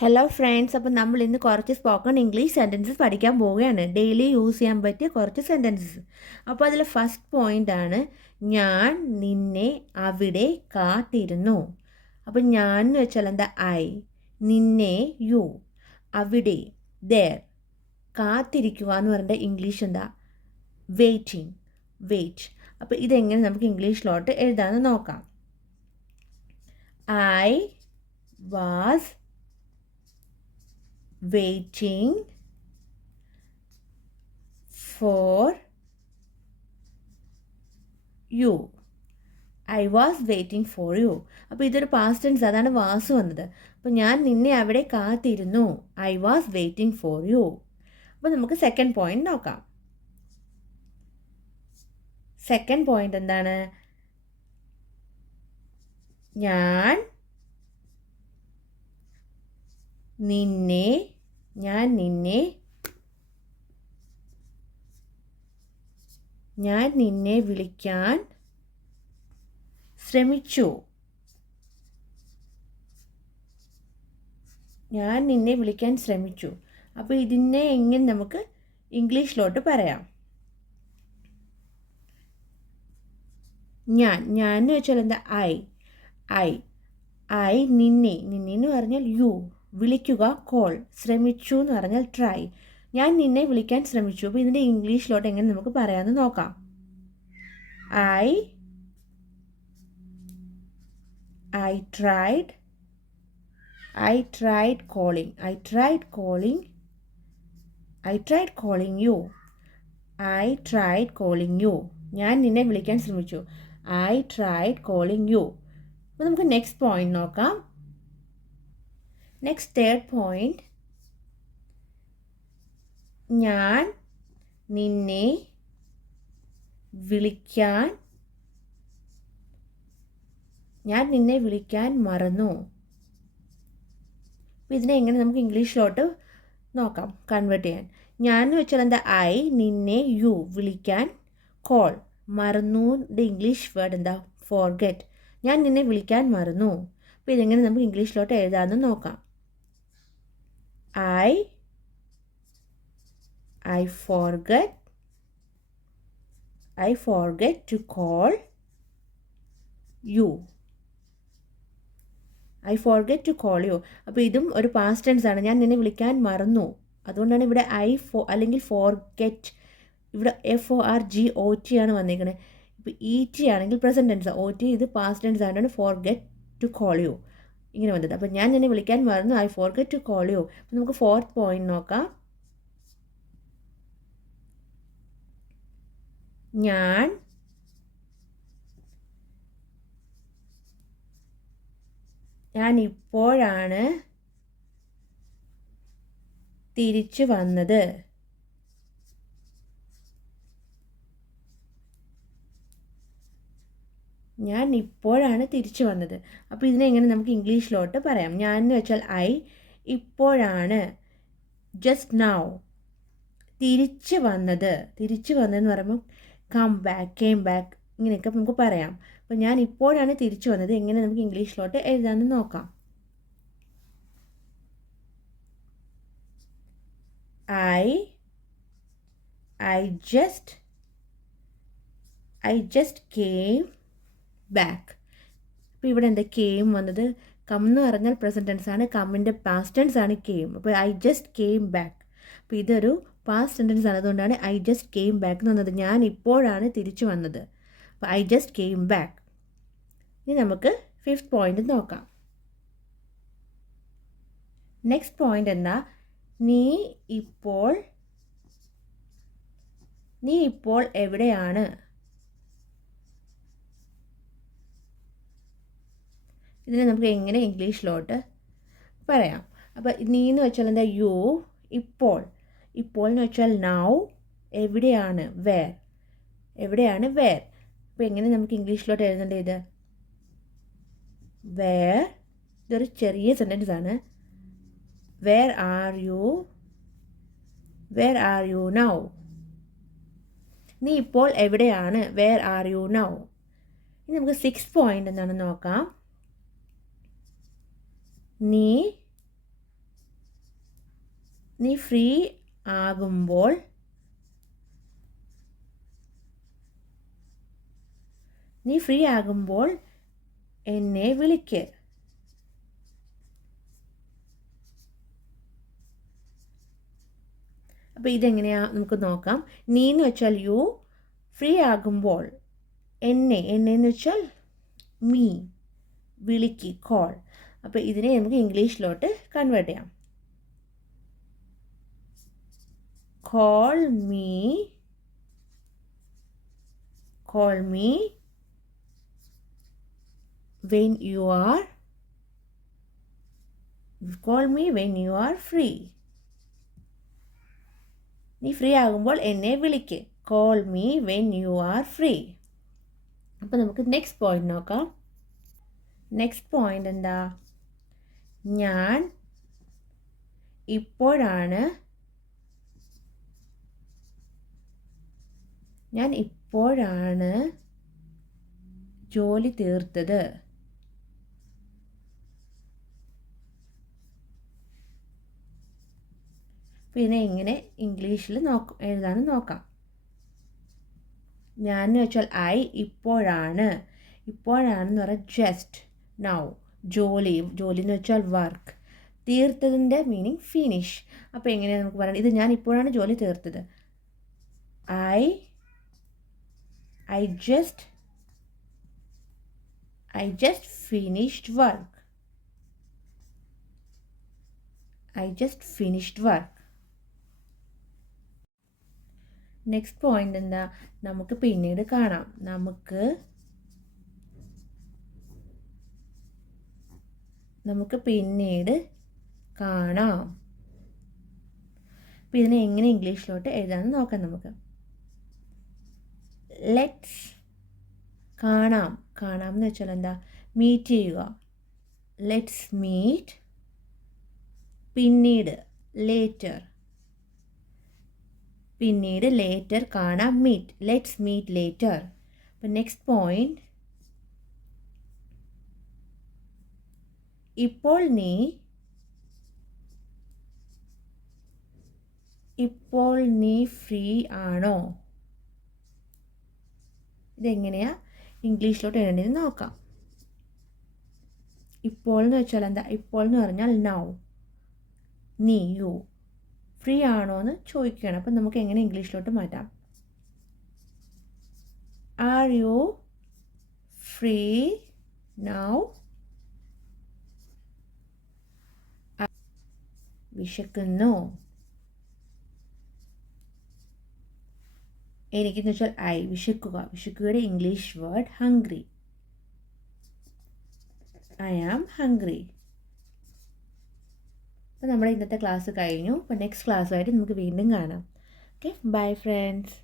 Hello friends, അപ്പോൾ നമ്മൾ ഇന്ന് കുറച്ച് സ്പോക്കൺ ഇംഗ്ലീഷ് സെൻറ്റൻസസ് പഠിക്കാൻ പോവുകയാണ്. ഡെയിലി യൂസ് ചെയ്യാൻ പറ്റിയ കുറച്ച് സെൻറ്റൻസസ്. അപ്പോൾ അതിൽ ഫസ്റ്റ് പോയിൻ്റ് ആണ്, ഞാൻ നിന്നെ അവിടെ കാത്തിരുന്നു. അപ്പോൾ ഞാൻ എന്ന് വെച്ചാൽ എന്താ? ഐ. നിന്നെ യു. അവിടെ ദർ. കാത്തിരിക്കുക എന്ന് പറഞ്ഞാൽ ഇംഗ്ലീഷ് എന്താ? വെയിറ്റിംഗ്. വെയിറ്റ്. അപ്പോൾ ഇതെങ്ങനെ നമുക്ക് ഇംഗ്ലീഷിലോട്ട് എഴുതാമെന്ന് നോക്കാം. I was waiting for you. I was waiting for you. അപ്പോൾ ഇതൊരു പാസ്റ്റ് ടെൻസ്, അതാണ് വാസ് വന്നത്. അപ്പോൾ ഞാൻ നിന്നെ അവിടെ കാത്തിരുന്നു. I was waiting for you. അപ്പോൾ നമുക്ക് സെക്കൻഡ് പോയിന്റ് നോക്കാം. സെക്കൻഡ് പോയിന്റ് എന്താണ്? ഞാൻ നിന്നെ വിളിക്കാൻ ശ്രമിച്ചു. അപ്പോൾ ഇതിനെ എങ്ങനെ നമുക്ക് ഇംഗ്ലീഷിലോട്ട് പറയാം? ഞാൻ എന്ന് വെച്ചാൽ എന്താ? ഐ നിന്നെ എന്ന് പറഞ്ഞാൽ യു. വിളിക്കുക കോൾ. ശ്രമിച്ചു എന്ന് പറഞ്ഞാൽ ട്രൈ. ഞാൻ നിന്നെ വിളിക്കാൻ ശ്രമിച്ചു. അപ്പോൾ ഇതിൻ്റെ ഇംഗ്ലീഷിലോട്ട് എങ്ങനെ നമുക്ക് പറയാമെന്ന് നോക്കാം. I tried calling you. ഞാൻ നിന്നെ വിളിക്കാൻ ശ്രമിച്ചു. I tried calling you. അപ്പോൾ നമുക്ക് നെക്സ്റ്റ് പോയിന്റ് നോക്കാം. നെക്സ്റ്റ് തേർഡ് പോയിന്റ്, ഞാൻ നിന്നെ വിളിക്കാൻ മറന്നു. അപ്പോൾ ഇതിനെ എങ്ങനെ നമുക്ക് ഇംഗ്ലീഷിലോട്ട് നോക്കാം, കൺവേർട്ട് ചെയ്യാൻ? ഞാൻ എന്ന് വെച്ചാൽ എന്താ? ഐ. നിന്നെ യു. വിളിക്കാൻ കോൾ. മറന്നു ഇംഗ്ലീഷ് വേർഡ് എന്താ? ഫോർഗെറ്റ്. ഞാൻ നിന്നെ വിളിക്കാൻ മറന്നു. അപ്പോൾ ഇതെങ്ങനെ നമുക്ക് ഇംഗ്ലീഷിലോട്ട് എഴുതാമെന്ന് നോക്കാം. I forget to call you. അപ്പോൾ ഇതും ഒരു പാസ്റ്റ് ടെൻസ് ആണ്. ഞാൻ നിന്നെ വിളിക്കാൻ മറന്നു. അതുകൊണ്ടാണ് ഇവിടെ അല്ലെങ്കിൽ ഫോർഗെറ്റ്. ഇവിടെ FORGOT ആണ് വന്നിരിക്കുന്നത്. ഇപ്പോൾ ET ആണെങ്കിൽ പ്രസൻറ്റ് ടെൻസ്. OT ഇത് പാസ്റ്റ് ടെൻസ് ആയതുകൊണ്ട് ഫോർഗെറ്റ് ടു കോൾ യു ഇങ്ങനെ വന്നത്. അപ്പോൾ ഞാൻ നിന്നെ വിളിക്കാൻ മറന്നു. I forget to call you. അപ്പോൾ നമുക്ക് ഫോർത്ത് പോയിന്റ് നോക്കാം. ഞാൻ ഇപ്പോഴാണ് തിരിച്ചു വന്നത്. അപ്പോൾ ഇതിനെങ്ങനെ നമുക്ക് ഇംഗ്ലീഷിലോട്ട് പറയാം? ഞാൻ എന്ന് വെച്ചാൽ ഐ. ഇപ്പോഴാണ് ജസ്റ്റ് നൗ. തിരിച്ചു വന്നതെന്ന് പറയുമ്പോൾ കേം ബാക്ക് ഇങ്ങനെയൊക്കെ നമുക്ക് പറയാം. അപ്പോൾ ഞാൻ ഇപ്പോഴാണ് തിരിച്ചു വന്നത്. എങ്ങനെ നമുക്ക് ഇംഗ്ലീഷിലോട്ട് എഴുതാമെന്ന് നോക്കാം. I just came back. അപ്പോൾ ഇവിടെ എന്താ കേം വന്നത്? കം എന്ന് പറഞ്ഞാൽ പ്രസൻറ്റ് ടെൻസ് ആണ്. കമ്മിൻ്റെ പാസ്റ്റ് ടെൻസ് ആണ് കേം. അപ്പോൾ I just came back. അപ്പോൾ ഇതൊരു പാസ്റ്റ് സെൻറ്റൻസ് ആണ്. അതുകൊണ്ടാണ് I just came back എന്ന് വന്നത്. ഞാൻ ഇപ്പോഴാണ് തിരിച്ചു വന്നത്. അപ്പോൾ I just came back. ഇനി നമുക്ക് ഫിഫ്ത്ത് പോയിന്റ് നോക്കാം. നെക്സ്റ്റ് പോയിന്റ് എന്താ? നീ ഇപ്പോൾ എവിടെയാണ്? ഇതിനെ നമുക്ക് എങ്ങനെ ഇംഗ്ലീഷിലോട്ട് പറയാം? അപ്പോൾ നീ എന്ന് വെച്ചാൽ എന്താ? യു. ഇപ്പോൾ എന്ന് വെച്ചാൽ നൗ. എവിടെയാണ്? വേർ. അപ്പോൾ എങ്ങനെ നമുക്ക് ഇംഗ്ലീഷിലോട്ട് എഴുതേണ്ടത്? ഇത് വേർ. ഇതൊരു ചെറിയ സെൻറ്റൻസ് ആണ്. Where are you now? നീ ഇപ്പോൾ എവിടെയാണ്? Where are you now? ഇനി നമുക്ക് സിക്സ് പോയിന്റ് എന്താണെന്ന് നോക്കാം. നീ നീ ഫ്രീ ആകുമ്പോൾ എന്നെ വിളിക്ക്. അപ്പോൾ ഇതെങ്ങനെയാണ് നമുക്ക് നോക്കാം. നീ എന്ന് വെച്ചാൽ യു, ഫ്രീ ആകുമ്പോൾ എന്നെ എന്ന് വെച്ചാൽ മീ, വിളിക്ക്, കോൾ. അപ്പോൾ ഇതിനെ നമുക്ക് ഇംഗ്ലീഷിലോട്ട് കൺവേർട്ട് ചെയ്യാം. Call me when you are free. നീ ഫ്രീ ആകുമ്പോൾ എന്നെ വിളിക്ക്. Call me when you are free. അപ്പോൾ നമുക്ക് നെക്സ്റ്റ് പോയിന്റ് നോക്കാം. നെക്സ്റ്റ് പോയിന്റ് എന്താ? ഞാൻ ഇപ്പോഴാണ് ജോലി തീർത്തത്. പിന്നെ ഇങ്ങനെ ഇംഗ്ലീഷിൽ എഴുതാനും നോക്കാം. ഞാൻ എന്ന് വെച്ചാൽ ഐ, ഇപ്പോഴാണെന്ന് പറഞ്ഞാൽ ജസ്റ്റ് നൗ. ജോലി എന്ന് വെച്ചാൽ വർക്ക്. തീർത്തതിൻ്റെ meaning finish. അപ്പോൾ എങ്ങനെയാണ് നമുക്ക് പറയുന്നത്? ഇത് ഞാൻ ഇപ്പോഴാണ് ജോലി തീർത്തത്. I just finished work. Next point എന്താ? നമുക്ക് പിന്നീട് കാണാം. നമുക്ക് പിന്നീട് കാണാം. അപ്പോൾ ഇതിനെ എങ്ങനെ ഇംഗ്ലീഷിലോട്ട് എഴുതാമെന്ന് നോക്കാം നമുക്ക്. ലെറ്റ്സ്, കാണാം എന്ന് വെച്ചാൽ എന്താ? മീറ്റ് ചെയ്യുക. Let's meet. പിന്നീട് ലേറ്റർ. കാണാം മീറ്റ്. Let's meet later. അപ്പോൾ നെക്സ്റ്റ് പോയിന്റ്, ഇപ്പോൾ നീ ഫ്രീ ആണോ? ഇതെങ്ങനെയാ ഇംഗ്ലീഷിലോട്ട് എഴുതേണ്ടതെന്ന് നോക്കാം. ഇപ്പോൾ എന്ന് വെച്ചാൽ എന്താ? ഇപ്പോൾ എന്ന് പറഞ്ഞാൽ നൗ. നീ, യു, ഫ്രീ ആണോ എന്ന് ചോദിക്കുകയാണ്. അപ്പം നമുക്ക് എങ്ങനെ ഇംഗ്ലീഷിലോട്ട് മാറ്റാം? Are you free now? വിശക്കുന്നു. എനിക്കെന്ന് വെച്ചാൽ വിശക്കുകയുടെ English word hungry. I am hungry. അപ്പോൾ നമ്മുടെ ഇന്നത്തെ ക്ലാസ് കഴിഞ്ഞു. അപ്പോൾ നെക്സ്റ്റ് ക്ലാസ്സുമായിട്ട് നമുക്ക് വീണ്ടും കാണാം. Okay, bye friends.